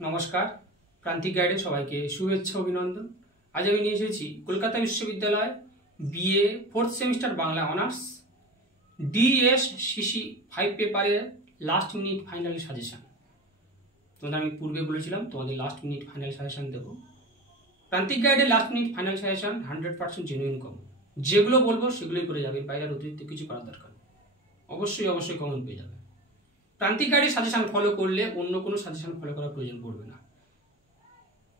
নমস্কার, প্রান্তিক গাইডে সবাইকে শুভেচ্ছা অভিনন্দন। আজ আমি নিয়ে এসেছি কলকাতা বিশ্ববিদ্যালয় BA fourth semester Bangla honours DSCC 5 পেপারের লাস্ট মিনিট ফাইনাল সাজেশন। তোমাদের আমি পূর্বে বলেছিলাম তোমাদের লাস্ট মিনিট ফাইনাল সাজেশন দেবো। প্রান্তিক গাইডের last minute final suggestion 100% genuine common. যেগুলো বলবো সেগুলোই করে যাবে, বাইরের অতিরিক্ত কিছু করার দরকার নেই। অবশ্যই কমন পেয়ে যাবে। প্রান্তিক গাইডের সাজেশন ফলো করলে অন্য কোনো সাজেশন ফলো করার প্রয়োজন পড়বে না।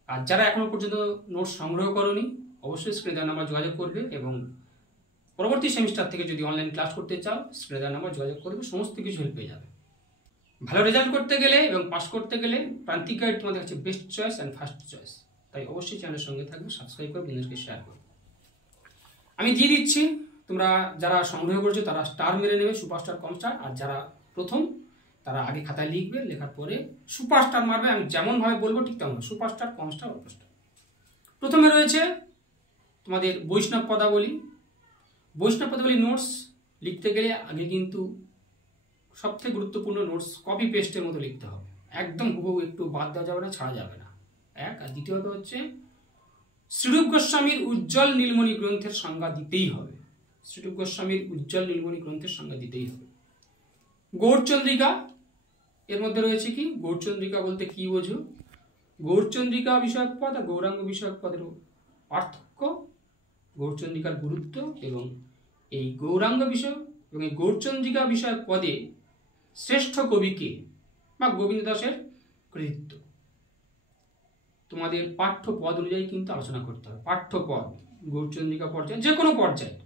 আর যারা এখনো পর্যন্ত নোটস সংগ্রহ করোনি অবশ্যই স্ক্রিনে দেওয়া নাম্বার যোগাযোগ করবে, এবং পরবর্তী সেমিস্টার থেকে যদি অনলাইন ক্লাস করতে চাও স্ক্রিনে দেওয়া নাম্বার যোগাযোগ করবে, সমস্ত কিছু হেল্প পেয়ে যাবে। ভালো রেজাল্ট করতে গেলে এবং পাস করতে গেলে প্রান্তিক গাইড তোমাদের কাছে best choice and first choice. তাই অবশ্যই চ্যানেলের সঙ্গে থাকবে, সাবস্ক্রাইব করে বিজনেসকে শেয়ার করবে। আমি দিয়ে দিচ্ছি, তোমরা যারা সংগ্রহ করেছো তারা স্টার মেরে নেবে, সুপারস্টার কমস্টার। আর যারা প্রথম তারা আগে খাতায় লিখবে, লেখার পরে সুপারস্টার মারবে। আমি যেমনভাবে বলবো ঠিক তেমন, সুপারস্টার কমস্টার অল্পস্টার। প্রথমে রয়েছে তোমাদের বৈষ্ণব পদাবলী। বৈষ্ণব পদাবলী নোটস লিখতে গেলে আগে কিন্তু সবথেকে গুরুত্বপূর্ণ নোটস কপি পেস্টের মতো লিখতে হবে, একদম হুবহু, একটু বাদ দেওয়া যাবে না, ছাড়া যাবে না। এক। আর দ্বিতীয়ত হচ্ছে শ্রীরূপ গোস্বামীর উজ্জ্বল নীলমণি গ্রন্থের সংজ্ঞা দিতেই হবে। শ্রীরূপ গোস্বামীর উজ্জ্বল নীলমণি গ্রন্থের সংজ্ঞা দিতেই হবে। গৌড়চন্দ্রিকা, এর মধ্যে রয়েছে কি, গৌড়চন্দ্রিকা বলতে কি বোঝো, গৌড়চন্দ্রিকা বিষয়ক পদ আর গৌরাঙ্গ বিষয়ক পদের পার্থক্য, গৌড়চন্দ্রিকার গুরুত্ব এবং এই গৌরাঙ্গ বিষয় এবং এই গৌড়চন্দ্রিকা বিষয়ক পদে শ্রেষ্ঠ কবিকে বা গোবিন্দ দাসের কৃতিত্ব। তোমাদের পাঠ্য পদ অনুযায়ী কিন্তু আলোচনা করতে হবে। পাঠ্য পদ গৌড়চন্দ্রিকা পর্যায়ে, যে কোনো পর্যায়ে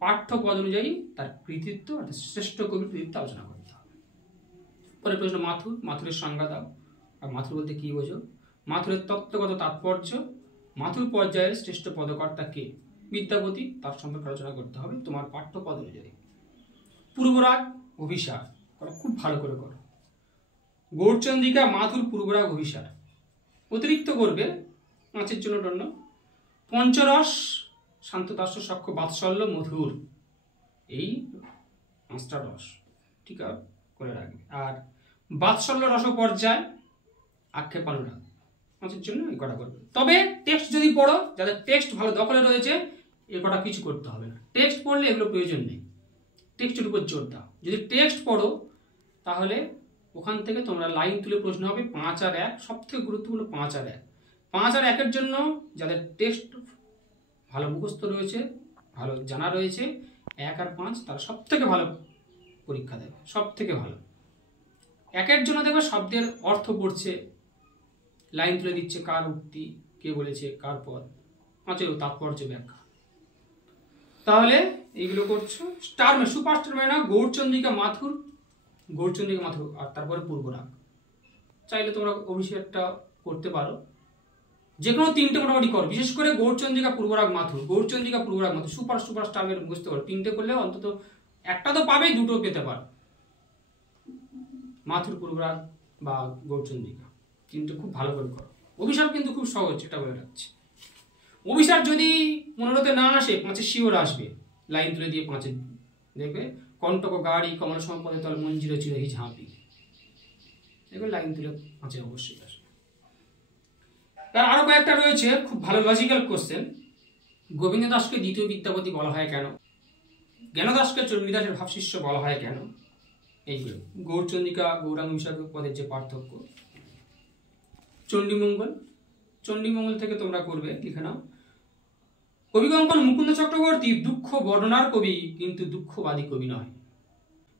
পাঠ্য পদ অনুযায়ী তার কৃতিত্ব অর্থাৎ শ্রেষ্ঠ কবির কৃতিত্ব আলোচনা করতে হবে। পরের প্রশ্ন মাথুর। মাথুরের সংজ্ঞা দাও। আর মাথুর বলতে কি বোঝো, মাথুরের তত্ত্বগত তাৎপর্য, মাথুর পর্যায়ের শ্রেষ্ঠ পদকর্তা কে, বিদ্যাপতি, তার সম্পর্কে আলোচনা করতে হবে তোমার পাঠ্য পদ অনুযায়ী। পূর্বরাগ অভিসার করো, খুব ভালো করে করো। গৌড়চন্দ্রিকা, মাথুর, পূর্বরাগ, অভিসার অতিরিক্ত করবে 5-এর জন্য দণ্ড। পঞ্চরস শান্তদাস্য সখ্য বাৎসল্য মধুর, এই 5টা রস ঠিক করে রাখবে। আর বাৎসল্য রস পর্যায় আক্ষেপ অনুরাগ, 5-এর জন্য এই কটা করবে। তবে টেক্সট যদি পড়ো, যাদের টেক্সট ভালো দখলে রয়েছে এ কটা কিছু করতে হবে না। টেক্সট পড়লে এগুলো প্রয়োজন নেই, টেক্সটের উপর জোর দাও। যদি টেক্সট পড়ো তাহলে ওখান থেকে তোমরা লাইন তুলে প্রশ্ন হবে 5 আর 1, সব থেকে গুরুত্বপূর্ণ 5 আর 1। 5 আর 1-এর জন্য যাদের টেক্সট ভালো মুখস্থ রয়েছে, ভালো জানা রয়েছে, 1 আর 5 তারা সব থেকে ভালো পরীক্ষা দেবে, সব থেকে ভালো। 1-এর জন্য দেখবে শব্দের অর্থ পড়ছে, লাইন তুলে দিচ্ছে, কার উক্তি, কে বলেছে, কার পদ, 5-এর তাৎপর্য ব্যাখ্যা। তাহলে এইগুলো করছো। স্টার মে সুপারস্টার মানে না, গৌড়চন্দ্রিকা, মাথুর, গৌড়চন্দ্রিকা, মাথুর, আর তারপরে পূর্বরাগ। চাইলে তোমরা অভিষেকটা করতে পারো, যে কোনো 3টে মোটামুটি করো। বিশেষ করে গৌড়চন্দ্রিকা, পূর্বরাগ, মাথুর, গৌড়চন্দ্রিকা, পূর্বরাগ, মাথুর, সুপার স্টার মেরে বুঝতে পারো। 3টে করলে অন্তত একটা তো পাবেই, 2টো পেতে পারো। মাথুর, পূর্বরাগ বা গৌড়চন্দ্রিকা 3টে খুব ভালো করে করো। অভিসার কিন্তু খুব সহজ, এটা বলে রাখছি। অভিসার যদি মনোরথে না আসে 5-এ শিওর আসবে, লাইন তুলে দিয়ে 5-এ দেখবে কণ্টক গাড়ি কমল সম্পদে তল মঞ্জির চিরহি ঝাঁপি, দেখবে লাইন তুলে 5-এ অবশ্যই আসবে। তার আরো কয়েকটা রয়েছে খুব ভালো লজিক্যাল কোশ্চেন। গোবিন্দ দাসকে দ্বিতীয় বিদ্যাপতি বলা হয় কেন, জ্ঞানদাসকে চণ্ডীদাসের ভাবশিষ্য বলা হয় কেন, এইগুলো। গৌড়চন্দ্রিকা, গৌরাঙ্গ বিষয়ক পদের যে পার্থক্য। চণ্ডীমঙ্গল, চণ্ডীমঙ্গল থেকে তোমরা করবে, লিখে নাও। কবিকঙ্কন মুকুন্দ চক্রবর্তী দুঃখ বর্ণনার কবি, কিন্তু দুঃখবাদী কবি নয়।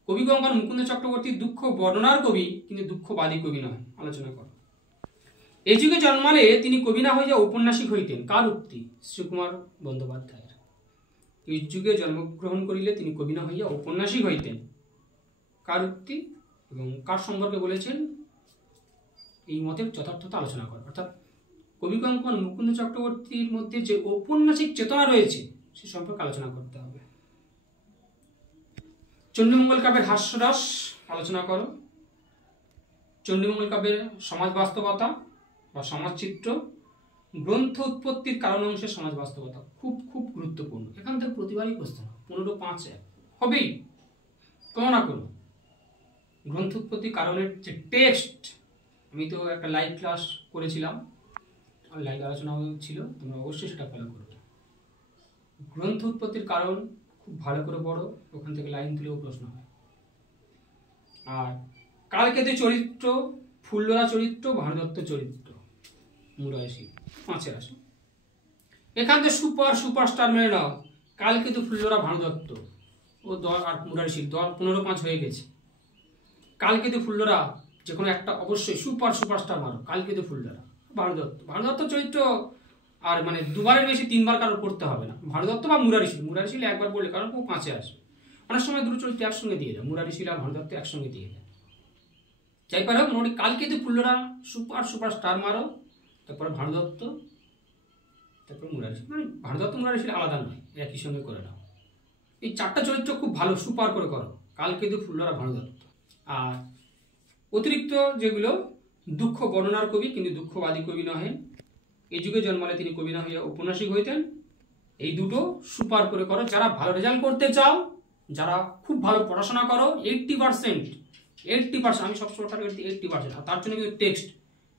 কবিকঙ্কন মুকুন্দ চক্রবর্তী দুঃখ বর্ণনার কবি, কিন্তু দুঃখবাদী কবি নয়। আলোচনা করো। এই যুগে জন্মালে তিনি কবি না হইয়া ঔপন্যাসিক হইতেন, কার উক্তি, শ্রীকুমার বন্দ্যোপাধ্যায়ের। এই যুগে জন্মগ্রহণ করিলে তিনি কবি না হইয়া ঔপন্যাসিক হইতেন, কার উক্তি এবং কার সম্পর্কে বলেছেন, এই মতের যথার্থতা আলোচনা করো। অর্থাৎ কবিকঙ্কন মুকুন্দ চক্রবর্তীর মধ্যে যে ঔপন্যাসিক চেতনা রয়েছে সে সম্পর্কে আলোচনা করতে হবে। চণ্ডীমঙ্গল কাব্যের হাস্যরস আলোচনা করো। চণ্ডীমঙ্গল কাব্যের সমাজ বাস্তবতা বা সমাজচিত্র, গ্রন্থ উৎপত্তির কারণ অংশের সমাজ বাস্তবতা খুব খুব গুরুত্বপূর্ণ। এখান থেকে প্রতিবারই প্রশ্ন 15-5 হবেই, কোনো না কোনো। গ্রন্থ উৎপত্তির কারণের যে টেক্সট আমি তো একটা লাইভ ক্লাস করেছিলাম, লাইভ আলোচনা ছিল, তোমরা অবশ্যই সেটা ফলো করবে। গ্রন্থ উৎপত্তির কারণ খুব ভালো করে পড়ো, ওখান থেকে লাইন তুলেও প্রশ্ন হয়। আর কালকেতু চরিত্র, ফুল্লরা চরিত্র, ভানুদত্ত চরিত্র, মূলরাশি 5 রাশি। এখান থেকে সুপারস্টার মেনে নাও, কালকেতু ফুল্লরা ভানুদত্ত ও 10 আর মূলরাশি 15-5 হয়ে গেছে। কালকেতু ফুল্লরা যে কোনো একটা অবশ্যই সুপারস্টার মারো, কালকেতু ফুল্লরা ভানুদত্ত চরিত্র। আর মানে দুবারের বেশি 3বার কারোর পড়তে হবে না, ভানুদত্ত বা মুরারিশীল একবার বললে, কারণ ও 5-এ আসবে। অনেক সময় দুটো চরিত্র একসঙ্গে দিয়ে দেয়, মুরারিশীল আর ভানুদত্ত একসঙ্গে দিয়ে দেয়। যাই পারো মোটামুটি কালকেতু ফুল্লরা সুপারস্টার মারো, তারপরে ভানুদত্ত, তারপর মুরারিশীল। মানে ভানুদত্ত মুরারিশীল আলাদা নয়, একই সঙ্গে করে নাও। এই 4টা চরিত্র খুব ভালো সুপার করে করো, কালকেতু ফুল্লরা ভানুদত্ত। আর অতিরিক্ত যেগুলো দুঃখ বর্ণনার কবি, কিন্তু দুঃখবাদী কবি নহে, এই যুগে জন্মালে তিনি কবি না হইয়া ঔপন্যাসিক হইতেন। এই দুটো সুপার করে করো। যারা ভালো রেজাল্ট করতে চাও, যারা খুব ভালো পড়াশোনা করো, 80% আমি সবসময় 80%, আর তার জন্য কিন্তু টেক্সট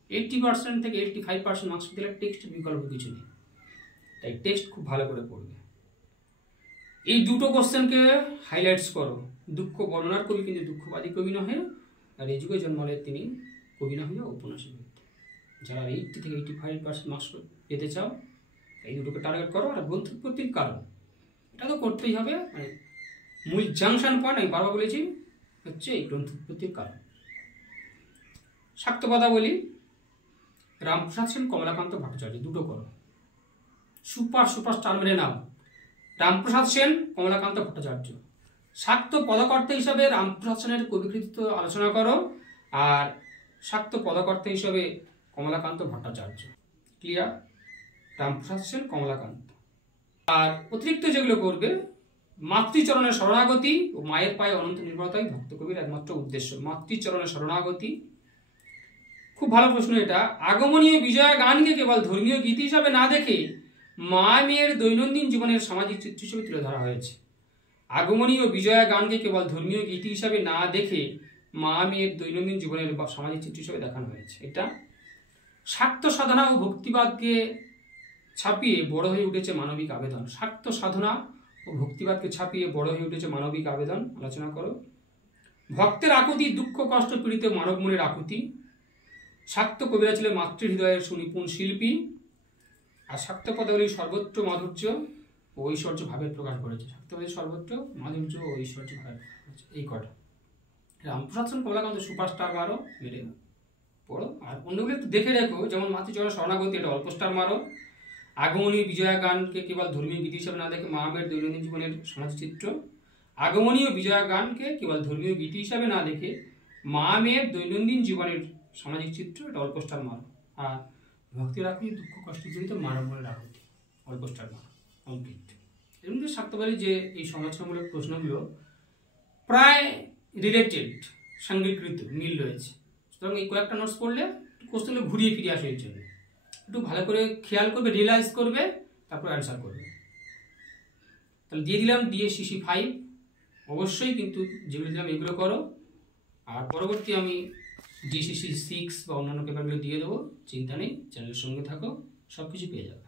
80% থেকে 85% মার্কস দিলে টেক্সট বিকল্প কিছু নেই, তাই টেক্সট খুব ভালো করে পড়বে। এই দুটো কোশ্চেনকে হাইলাইটস করো। দুঃখ বর্ণনার কবি, কিন্তু দুঃখবাদী কবি নহে, আর এই যুগে জন্মালে তিনি কবি না হইয়া ঔপন্যাসিক হইতেন। যারা 80 থেকে 85% মার্কস পেতে চাও, এই দুটোকে টার্গেট করো। আর গ্রন্থ উৎপত্তির কারণ এটা তো করতেই হবে, মানে মূল জাংশন পয়েন্ট আমি বারবার বলেছি হচ্ছে এই গ্রন্থ উৎপত্তির কারণ। শাক্তপদা বলি, রামপ্রসাদ সেন, কমলাকান্ত ভট্টাচার্য, দুটো করো। সুপারস্টার মেনে নাও, রামপ্রসাদ সেন, কমলাকান্ত ভট্টাচার্য। শাক্ত পদকর্তা হিসাবে রামপ্রসাদ সেনের কবিকৃতিত্ব আলোচনা করো, আর শাক্ত পদকর্তা হিসাবে কমলাকান্ত ভট্টাচার্য। ক্লিয়ার? রামপ্রসাদ সেন, কমলাকান্ত। আর অতিরিক্ত যেগুলো করবে, মাতৃচরণের শরণাগতি ও মায়ের পায়ে অনন্ত নির্ভরতাই ভক্ত কবির একমাত্র উদ্দেশ্য। মাতৃচরণের শরণাগতি খুব ভালো প্রশ্ন এটা। আগমনীয় বিজয়া গানকে কেবল ধর্মীয় গীত হিসাবে না দেখে মা মেয়ের দৈনন্দিন জীবনের সামাজিক চিত্র হিসেবে তুলে ধরা হয়েছে। আগমনীয় বিজয়া গানকে কেবল ধর্মীয় গীত হিসাবে না দেখে মা মেয়ের দৈনন্দিন জীবনের সামাজিক চিত্র হিসেবে দেখানো হয়েছে। এটা শাক্ত সাধনা ও ভক্তিবাদকে ছাপিয়ে বড় হয়ে উঠেছে মানবিক আবেদন। শাক্ত সাধনা ও ভক্তিবাদকে ছাপিয়ে বড় হয়ে উঠেছে মানবিক আবেদন, আলোচনা করো। ভক্তের আকুতি, দুঃখ কষ্ট পীড়িত মানব মনের আকুতি। শাক্ত কবিরা ছিলেন মাতৃহৃদয়ের সুনিপুণ শিল্পী। আর শাক্ত পদাবলীর সর্বত্র মাধুর্য ও ঐশ্বর্য ভাবের প্রকাশ করেছে। শাক্তপদের সর্বত্র মাধুর্য ও ঐশ্বর্য ভাবের প্রকাশ করেছে। এই কটা। রামপ্রসাদ সেন, কমলাকান্ত সুপারস্টার মারো, মেরে পড়ো। আর অন্যগুলো একটু দেখে রেখো, যেমন মাতৃচরণ শরণাগতি, এটা অল্প স্টার মারো। আগমনী বিজয়া গানকে কেবল ধর্মীয় গীত হিসাবে না দেখে মা মেয়ের দৈনন্দিন জীবনের সমাজ চিত্র। আগমনীয় বিজয়া গানকে কেবল ধর্মীয় গীত হিসাবে না দেখে মা মেয়ের দৈনন্দিন জীবনের সামাজিক চিত্র, এটা অল্প স্টার মারো। আর ভক্তির আকুতি, দুঃখ কষ্ট জড়িত মানব মনের আকুতি, অল্প স্টার মারো। কমপ্লিট। এর মধ্যে শাক্তবাদী যে এই সমালোচনামূলক প্রশ্নগুলো প্রায় রিলেটেড, সাংঘিকৃত মিল রয়েছে। সুতরাং এই কয়েকটা নোটস পড়লে কোশ্চেনগুলো ঘুরিয়ে ফিরে আসে, এর জন্য একটু ভালো করে খেয়াল করবে, রিয়েলাইজ করবে, তারপর অ্যান্সার করবে। তাহলে দিয়ে দিলাম DSCC 5, অবশ্যই কিন্তু যেগুলো দিলাম এগুলো করো। আর পরবর্তী আমি DSCC 6 বা অন্যান্য পেপারগুলো দিয়ে দেবো, চিন্তা নেই, চ্যানেলের সঙ্গে থাকো, সব কিছু পেয়ে যাবে।